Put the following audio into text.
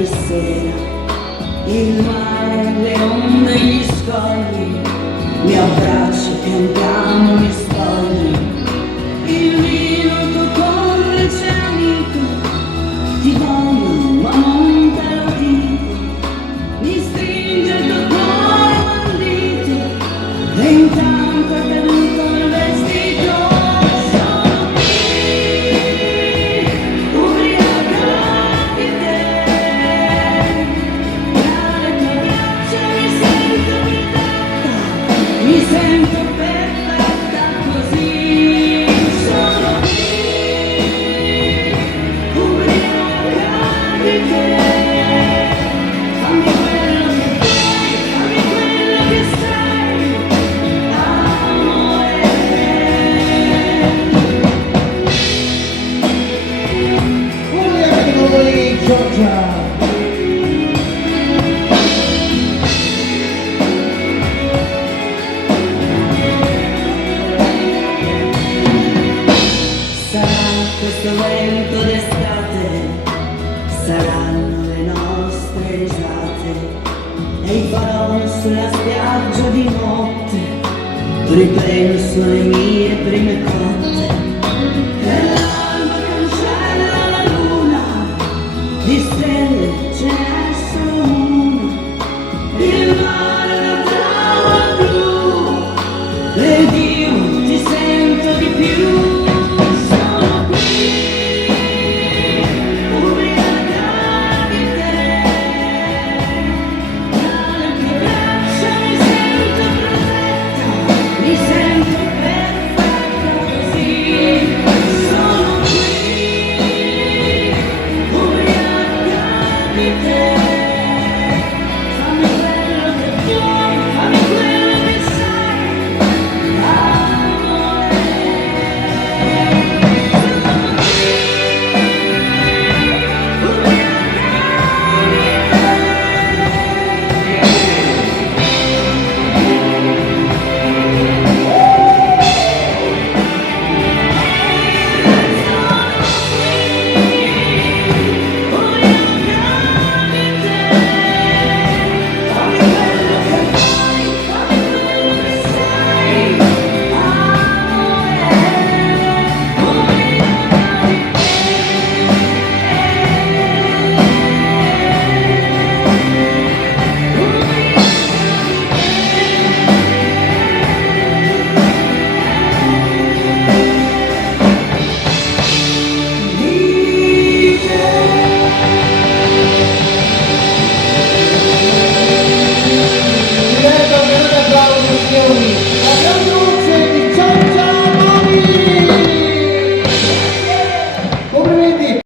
di sera, il mare, le onde, gli scogli, mi abbraccio, piantiamo, mi spogli, il vino, il tuo complice amico, ti voglio ma non te lo dico, mi stringe il tuo cuore bandito e intanto è caduto il vestito. Sono qui, ubriaca di te, tra le tue braccia mi sento perfetta, mi sento perfetta così. Sono qui, ubriaca di te, fammi quello che vuoi, fammi quello che sei, amore. Ubriacoli, Giorgia. Sarà questo vento d'estate, saranno le nostre risate e i farò sulla spiaggia di notte, ripenso alle mie prime cose.